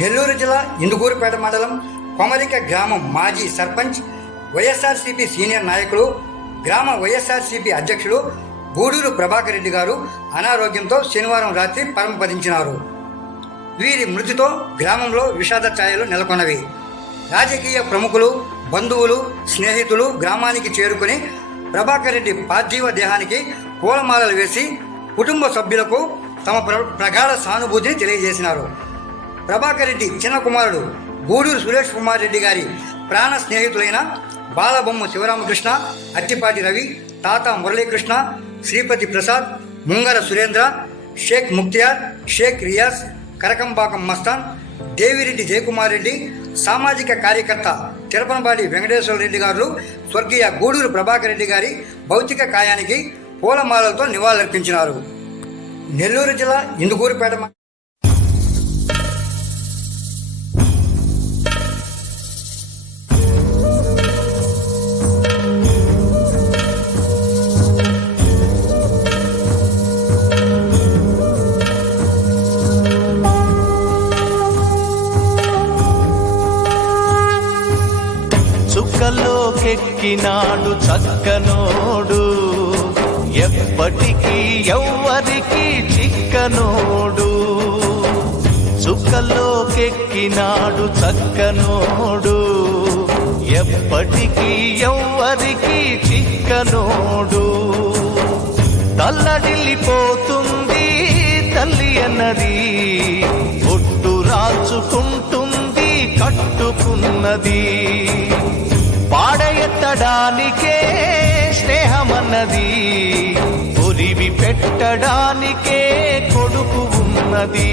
నెల్లూరు జిల్లా ఇందుకూరుపేట మండలం కొమరిక గ్రామం మాజీ సర్పంచ్, వైఎస్ఆర్సీపీ సీనియర్ నాయకులు, గ్రామ వైఎస్ఆర్సీపీ అధ్యక్షులు గూడూరు ప్రభాకర్ రెడ్డి గారు అనారోగ్యంతో శనివారం రాత్రి పరమపదించినారు. వీరి మృతితో గ్రామంలో విషాద ఛాయలు నెలకొన్నవి. రాజకీయ ప్రముఖులు, బంధువులు, స్నేహితులు గ్రామానికి చేరుకుని ప్రభాకర్ రెడ్డి పార్థివ దేహానికి పూలమాలలు వేసి కుటుంబ సభ్యులకు తమ ప్రగాఢ సానుభూతిని తెలియజేసినారు. ప్రభాకర్ రెడ్డి చిన్న కుమారుడు గూడూరు సురేష్ కుమార్ రెడ్డి గారి ప్రాణ స్నేహితులైన బాలబొమ్మ శివరామకృష్ణ, అట్టిపాటి రవి, తాత మురళీకృష్ణ, శ్రీపతి ప్రసాద్, ముంగర సురేంద్ర, షేక్ ముక్తియార్, షేక్ రియాజ్, కరకంబాకం మస్తాన్, దేవిరెడ్డి జయకుమార్ రెడ్డి, సామాజిక కార్యకర్త తిరుపనబాడి వెంకటేశ్వర రెడ్డి గారు స్వర్గీయ గూడూరు ప్రభాకర్ రెడ్డి గారి భౌతిక కాయానికి పూలమాలలతో నివాళులర్పించినారు. నెల్లూరు జిల్లా ఇందుకూరుపేట చుక్కలోకెక్కినాడు చక్కనోడు, ఎప్పటికీ ఎవ్వరికి చిక్కనోడు. చుక్కలోకెక్కినాడు చక్కనోడు, ఎప్పటికీ ఎవ్వరికి చిక్కనోడు. తల్లడిల్లిపోతుంది తల్లి అన్నది, ఒట్టు రాచుకుంటుంది కట్టుకున్నది. పాడెత్తడానికే స్నేహమన్నది, ఉరివి పెట్టడానికే కొడుకు ఉన్నది.